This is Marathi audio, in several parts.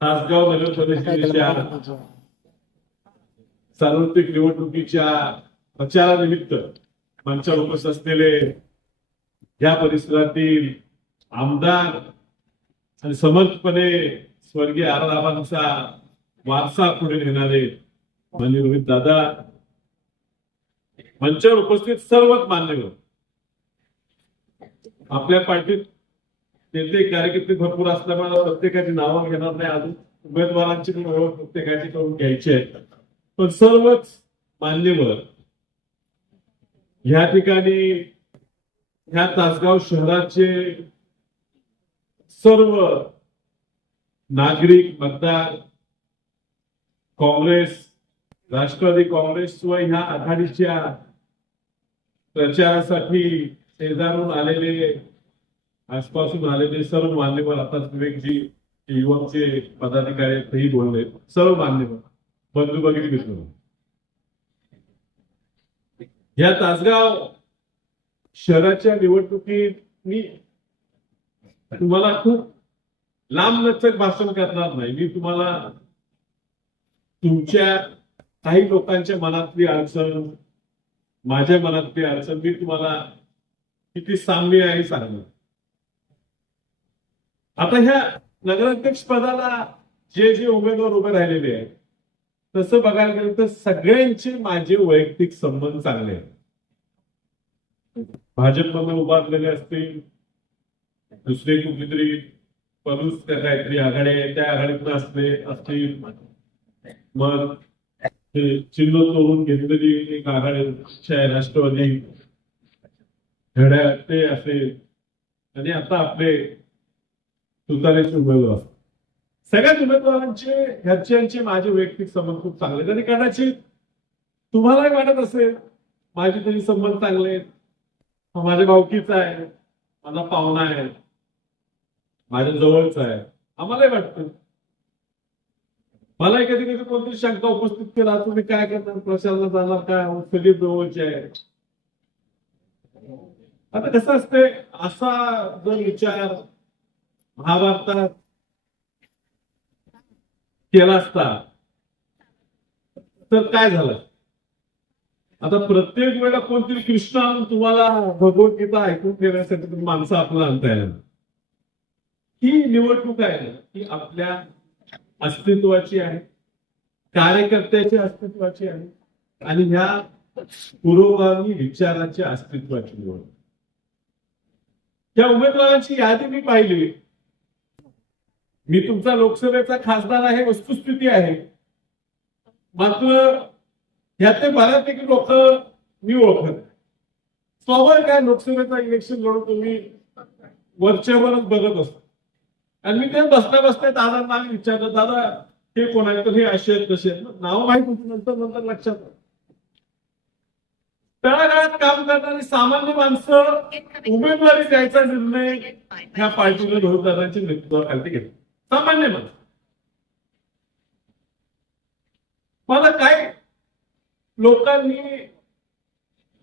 तासगाव नगर परिषदेच्या सार्वत्रिक निवडणुकीच्या प्रचारानिमित्त मंचावर उपस्थित असलेले या परिसरातील आमदार आणि समर्थपणे स्वर्गीय आराबांचा वारसा पुढे नेणारे माननीय रोहित दादा मंचावर उपस्थित सर्वच मान्यवर आपल्या पार्टीत नेते कार्यकर्ते भरपूर असल्यामुळे प्रत्येकाची नावं घेणार नाही अजून. उमेदवारांची पण ओळख प्रत्येकाची करून घ्यायची आहे. पण सर्वच मान्यवर ह्या ठिकाणी ह्या तासगाव शहराचे सर्व नागरिक मतदार काँग्रेस राष्ट्रवादी काँग्रेस व ह्या आघाडीच्या प्रचारासाठी शेजारून आलेले आजपासून आलेले सर्व मान्यवर आता विवेकजी युवकचे पदाधिकारी आहेत, तेही बोलले सर्व मान्यवर. बंधू भगिनी मित्र या तासगाव शहराच्या निवडणुकीत मी तुम्हाला खूप लांब लचक भाषण करणार नाही. मी तुम्हाला तुमच्या काही लोकांच्या मनातली अडचण माझ्या मनातली अडचण मी तुम्हाला किती साम्य आहे सांगणार. आता ह्या नगराध्यक्ष पदाला जे जे उमेदवार उभे राहिलेले आहेत तसं बघायला गेलं तर सगळ्यांचे माझे वैयक्तिक संबंध चांगले आहेत. भाजपमध्ये उभारलेले असतील दुसरे कुठेतरी परुस त्या काहीतरी आघाडी आहे त्या आघाडीतून असले असतील. मग चिन्ह तोडून घेतलेली एक आघाडी राष्ट्रवादी. घड्या ते असेल. आणि आता आपले तुतारेचे उमेदवार सगळ्याच उमेदवारांचे घरच्यांचे माझे वैयक्तिक संबंध खूप चांगले आहेत. आणि कदाचित तुम्हालाही वाटत असेल माझे तरी संबंध चांगले आहेत. माझ्या भावकीचा आहे माझा पाहुणा आहे माझ्या जवळचा आहे. आम्हालाही वाटतं. मला कधी कधी कोणती शंका उपस्थित केला तुम्ही काय करणार प्रचाराला जाणार काय? सगळे जवळचे आहे. आता कसं असते असा जर विचार महाभारतात केला असता तर काय झालं? आता प्रत्येक वेळेला कोणतरी कृष्ण तुम्हाला भगवद्गीता ऐकून देण्यासाठी तुम्ही माणसं आपल्याला आणता येणार ही निवडणूक आहे ना ही आपल्या अस्तित्वाची आहे कार्यकर्त्याची अस्तित्वाची आहे आणि ह्या पुरोगामी विचाराच्या अस्तित्वाची निवड या उमेदवारांची यादी मी पाहिली. मी तुमचा लोकसभेचा खासदार आहे वस्तुस्थिती आहे. मात्र यातले बऱ्यापैकी लोक मी ओळखत स्वाभाविक काय लोकसभेचा इलेक्शन लढून तुम्ही वरच्यावरच बघत असतो. आणि मी ते बसल्या बसल्या दादांना आम्ही विचारलं दादा हे कोण आहे तर हे असे आहेत तसे आहेत. नाव माहीत होती नंतर नंतर लक्षात तळागाळात काम करणारी सामान्य माणसं उमेदवारी द्यायचा निर्णय ह्या पार्टीने दादांच्या नेतृत्वाखाली घेतला सामान्य माणसं. मला काय लोकांनी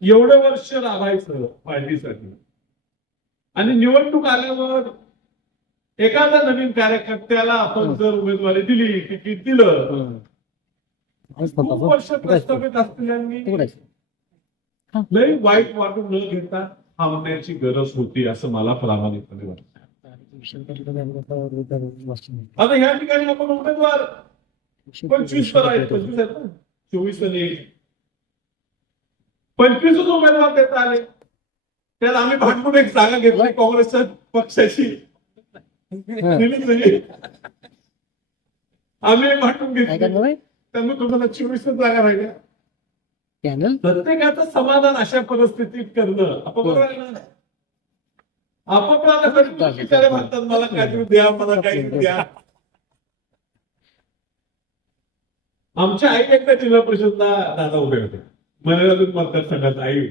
एवढं वर्ष राबायचं पार्टीसाठी? आणि निवडणूक आल्यावर एखाद्या नवीन कार्यकर्त्याला आपण जर उमेदवारी दिली तिकीट दिलं खूप वर्ष प्रस्थापित असलेल्यांनी लई वाईट वाटून न घेता थांबण्याची गरज होती असं मला प्रामाणिकपणे वाटतं. आता ह्या ठिकाणी आपण उमेदवार पंचवीस तर आहेत पंचवीस आहेत ना? चोवीस आणि पंचवीसच उमेदवार देता आले. त्यात आम्ही भांडून एक जागा घेतली काँग्रेसच्या पक्षाची. आम्ही भांडून घेतली. त्यामुळे तुम्हाला चोवीस जागा राहिल्या. प्रत्येकाचं समाधान अशा परिस्थितीत करणं. अपक्र आहे विचारे म्हणतात मला काहीतरी द्या मला काहीतरी द्या. आमच्या आई एकदा जिल्हा परिषदला दादा उभे होते. मर्यादित मतदारसंघात आई.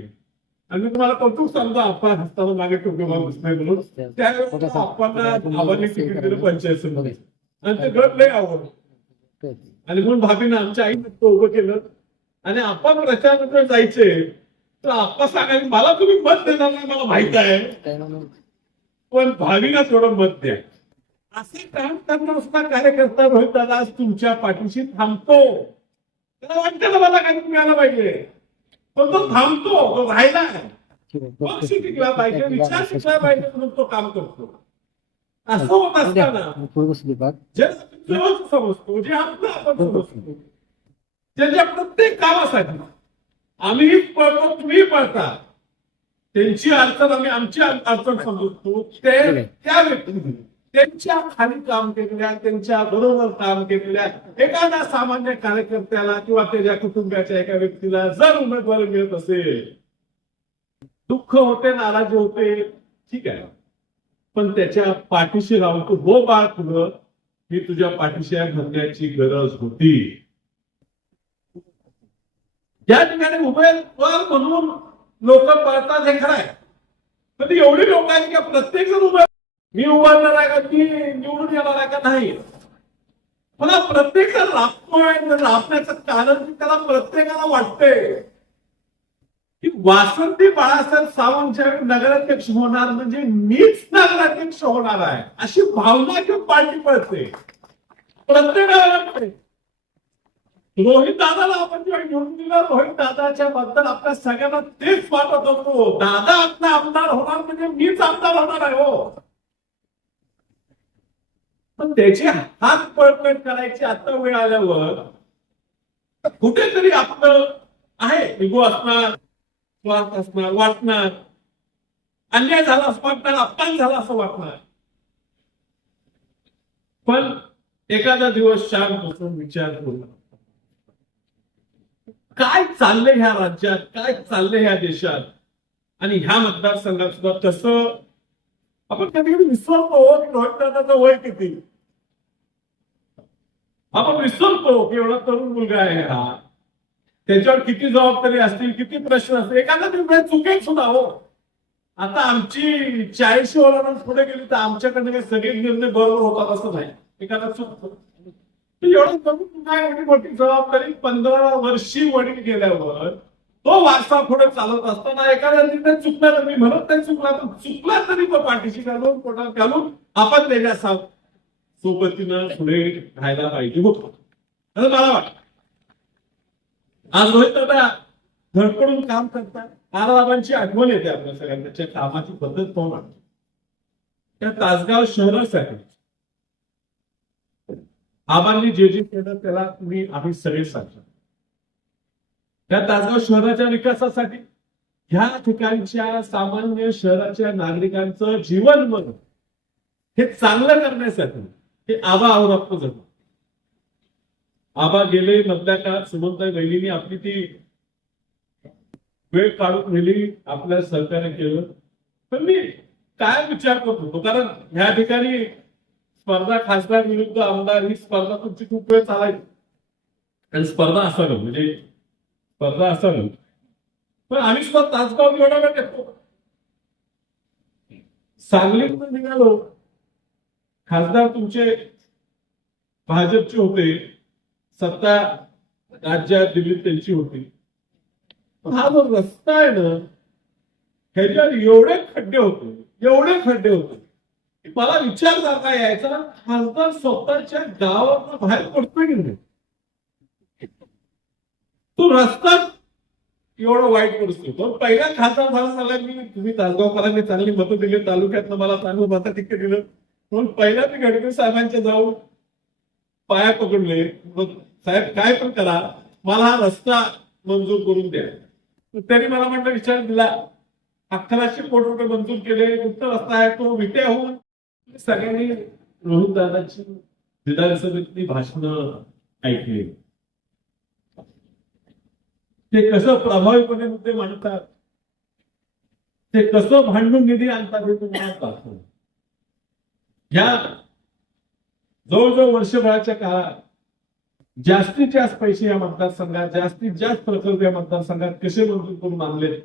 आणि मी तुम्हाला कौतुक सांगतो आपण हसताना मागे टोके बसले म्हणून. त्यावेळेस आपण आव्हाने तिकीट दिलं पंचायत समिती आणि ते गट लय आवड आणि म्हणून भाभीनं आमच्या आईने तो उभं केलं. आणि आपण प्रचारानंतर जायचे. तर आपण सांगायचे मला तुम्ही मत देणार नाही मला माहीत आहे. पण भावीला थोडं मत द्या. असे काम करणार सुद्धा कार्यकर्ता रोहित दादा आज तुमच्या पाठीशी थांबतो. त्याला वाटतं ना मला काही मिळालं पाहिजे. पण तो थांबतो तो राहिला पक्ष टिकला पाहिजे विचार टिकला पाहिजे म्हणून तो काम करतो. असं होत असताना समजतो जे आपलं आपण समजतो ज्याच्या प्रत्येक कामासाठी आम्ही पळतो तुम्ही पळता. त्यांची अडचण आम्ही आमची अडचण समजतो. ते त्या व्यक्ती त्यांच्या खाली काम केलेल्या त्यांच्या बरोबर काम केलेल्या एखाद्या सामान्य कार्यकर्त्याला किंवा त्याच्या कुटुंबाच्या एका व्यक्तीला जर उमेदवारी मिळत असेल दुःख होते नाराजी होते ठीक आहे. पण त्याच्या पाठीशी राहून तू हो बाळ तुझं ही तुझ्या पाठीशी घालण्याची गरज होती. या ठिकाणी उमेदवार म्हणून लोक पळतात हे खरं आहे. पण ती एवढी लोक आहेत की प्रत्येक जण उभा मी उभारणार आहे का? मी निवडून येणार आहे का? नाही. मला प्रत्येक जण राबतोय राबण्याचं कारण त्याला प्रत्येकाला वाटतंय. की वासंती बाळासाहेब सावंतच्या नगराध्यक्ष होणार म्हणजे मीच नगराध्यक्ष होणार आहे. अशी भावना किंवा पार्टी पळते प्रत्येकाला वाटते रोहित दादाला आपण जेव्हा निवडून दिला रोहित दादाच्या बद्दल आपल्या सगळ्यांना तेच वाटत होतो. दादा आपला आमदार होणार म्हणजे मीच आमदार होणार आहे हो. पण त्याची हात पळपट करायची आता वेळ आल्यावर कुठेतरी आपलं आहे इगो असणार स्वार्थ असणार वाटणार. अन्याय झाला असं वाटणार अपमान झाला असं वाटणार. पण एखादा दिवस शांत बसून विचार करू. काय चाललंय ह्या राज्यात? काय चाललंय ह्या देशात? आणि ह्या मतदारसंघात सुद्धा तसं आपण कधी कधी विसरतो हो की रोहित दादाचं वय किती. आपण विसरतो की एवढा तरुण मुलगा आहे हा. त्याच्यावर किती जबाबदारी असतील किती प्रश्न असतील एखादा निर्णय चुकेल सुद्धा हो. आता आमची चाळीशी ओलांडून पुढे गेली तर आमच्याकडे काही सगळे निर्णय बरोबर होतात असं नाही. एखादा चुकतो. एवढं बघून काय एवढी मोठी जबाबदारी पंधरा वर्षी वडील गेल्यावर तो वारसा पुढे चालत असताना एखाद्या निर्णय चुकला मी म्हणत नाही चुकला तर चुकला तरी तो पाठीशी घालून पोटात घालून आपण त्याच्या सा- सोबतीनं पुढे राहायला पाहिजे होतो. असं मला वाटतं. आज रोहित दादा धडपडून काम करतात. बाबांची आठवण येते आपल्या सगळ्यांना. त्याच्या कामाची पद्धत पाहून आठवते. त्या तासगाव शहरासाठी आबांनी जे जे केलं त्याला तुम्ही आम्ही सगळे सांगतो. त्या तासगाव शहराच्या विकासासाठी ह्या ठिकाणच्या सामान्य शहराच्या नागरिकांचं जीवन मन हे चांगलं करण्यासाठी हे आबा आवराप्प झालं आबा गेले मधल्या काळात सुमंताई बहिणींनी आपली ती वेळ काढून गेली आपल्या सरकारने केलं. पण मी काय विचार करत? होतो कारण ह्या ठिकाणी स्पर्धा खासदार विरुद्ध आमदार ही स्पर्धा तुमची खूप वेळ चालायची. आणि स्पर्धा असावी म्हणजे स्पर्धा असावी. पण आम्ही सुद्धा तासगाव वेळ घेतो. सांगलीतून निघालो. खासदार तुमचे भाजपचे होते. सत्ता राज्यात दिल्लीत त्यांची होती. हा जो रस्ता आहे ना ह्याच्यावर एवढे खड्डे होते एवढे खड्डे होते. मला विचार करता यायचा खासदार स्वतःच्या गावात बाहेर पडतोय की नाही? तो रस्ता एवढा वाईट करतो पण पहिला खासदार झाला झाला मी तुम्ही तासगावकरांनी चांगली मतं दिली तालुक्यातनं मला चांगलं मतं तिकडे दिलं. म्हणून पहिल्या मी गडकरी साहेबांच्या जाऊन पाया पकडले. मग साहेब काय पण करा मला हा रस्ता मंजूर करून द्या. त्यांनी मला म्हटलं विचार दिला. अकराशे कोटी रुपये मंजूर केले. कुठं रस्ता आहे तो विट्याहून सगळ्यांनी रोहित दादाची विधानसभेतली भाषणं ऐकली. ते कसं प्रभावीपणे मुद्दे मांडतात ते कसं भांडून निधी आणतात हे तुम्हाला दाखवलं. या जवळजवळ वर्षभराच्या काळात जास्तीत जास्त पैसे या मतदारसंघात जास्तीत जास्त प्रकल्प या मतदारसंघात कसे मंजूर करून आणले?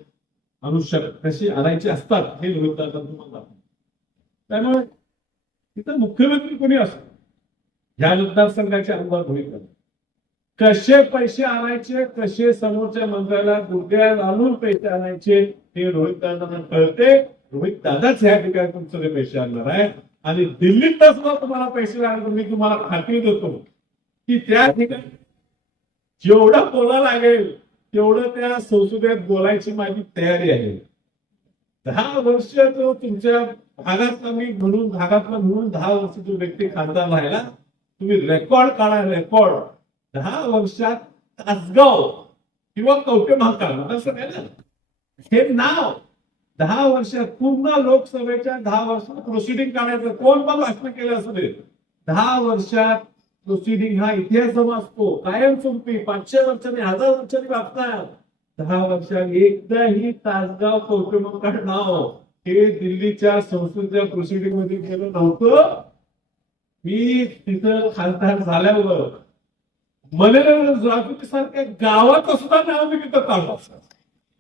आणू शक कसे आणायचे असतात हे रोहित दादा तुम्हाला त्यामुळे तिथं मुख्यमंत्री कोणी असो या मतदारसंघाचे आमदार रोहित कसे पैसे आणायचे कसे समोरच्या मंत्र्याला गुडघ्या घालून पैसे आणायचे हे रोहित दादांना कळते. रोहित दादाच ह्या ठिकाणी तुमचे पैसे आणणार आहे. आणि दिल्लीत सुद्धा तुम्हाला पैसे लागणार मी तुम्हाला खात्री देतो. की त्या ठिकाणी जेवढं बोला लागेल तेवढं त्या संसदेत बोलायची माझी तयारी आहे. दहा वर्ष जो तुमच्या भागातला मी म्हणून भागातला म्हणून दहा वर्ष तो व्यक्ती खासदार राहिला तुम्ही रेकॉर्ड काढा रेकॉर्ड दहा वर्षात तासगाव किंवा कवटे महाकाळ हे नाव दहा वर्षात पूर्ण लोकसभेच्या दहा वर्षात प्रोसिडिंग काढायचं. कोण पण भाषण केलं असेल दहा वर्षात प्रोसिडिंग हा इतिहास जमा कायम कायमस्वरूपी पाचशे वर्षांनी हजार वर्षांनी वाचणार दहा वर्षात एकदाही तासगाव कौटुंबिक नाव हे दिल्लीच्या संस्थेच्या प्रोसिडिंगमध्ये नव्हतं. मी तिथं खासदार झाल्यावर मलेर सारख्या गावात सुद्धा नाव मी तिथं काढलं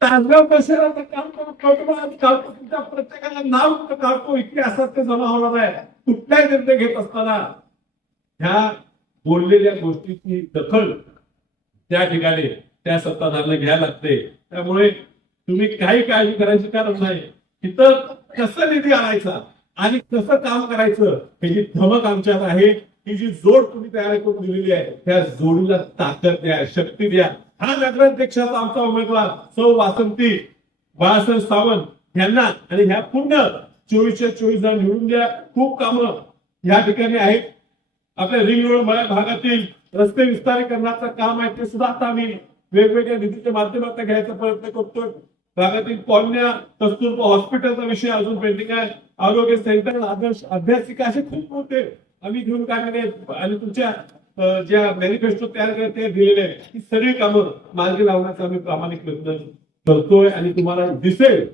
तासगाव दशहराचं काम करून काढतो तुमच्या प्रत्येकाला नाव कुठं काढतो. इतिहासात ते जमा होणार आहे. कुठलाही निर्णय घेत असताना ह्या बोललेल्या गोष्टीची दखल त्या ठिकाणी त्या सत्ताधारला घ्यायला लागते. त्यामुळे तुम्ही काही काळजी करायची कारण नाही. तिथं कसं निधी आणायचा आणि कसं काम करायचं हे धमक आमच्यात आहे ही जी जोड तुम्ही तयार करून दिलेली आहे त्या जोडीला ताकद द्या शक्ती द्या. हा नगराध्यक्षाचा आमचा उमेदवार सौ वासंती बाळासाहेब सावंत यांना आणि ह्या पूर्ण चोवीसच्या चोवीस जण निवडून द्या. खूप कामं या ठिकाणी आहेत. आपल्या रिंग रोड मळ्या भागातील रस्ते विस्तारीकरणाचं काम आहे ते सुद्धा आता आम्ही वेगवेगळ्या निधीच्या माध्यमातून घ्यायचा प्रयत्न करतोय. भागातील कॉलन्या कस्तुरबा हॉस्पिटलचा विषय अजून पेंडिंग आहे. आरोग्य सेंटर आदर्श अभ्यासिका असे खूप मोठे आम्ही घेऊन काढलेले आणि तुमच्या ज्या मॅनिफेस्टो तयार करत ते दिलेले ही सगळी कामं मार्गी लावण्याचा आम्ही प्रामाणिक प्रयत्न करतोय आणि तुम्हाला दिसेल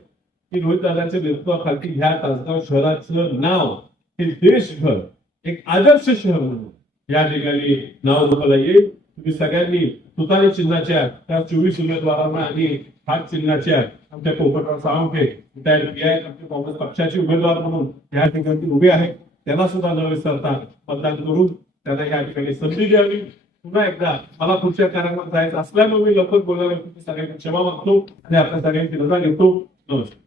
की रोहित दादाच्या नेतृत्वाखाली ह्या तासगाव शहराचं नाव हे देशभर एक आदर्श शहर म्हणून या ठिकाणी नाव रूपाला येईल तुम्ही सगळ्यांनी तुतारी चिन्हाच्या त्या चोवीस उमेदवारांना आणि हात आहे आमच्या पोपटराव साळुंखे त्या PI आमच्या काँग्रेस पक्षाचे उमेदवार म्हणून या ठिकाणी उभे आहेत. त्यांना सुद्धा न विसरता मतदान करून त्यांना या ठिकाणी संधी द्यावी. पुन्हा एकदा मला पुढच्या कार्यक्रमात जायचं असल्यामुळे मी लवकर बोलायला सगळ्यांनी क्षमा मागतो आणि आपल्या सगळ्यांची रजा घेतो. नमस्कार.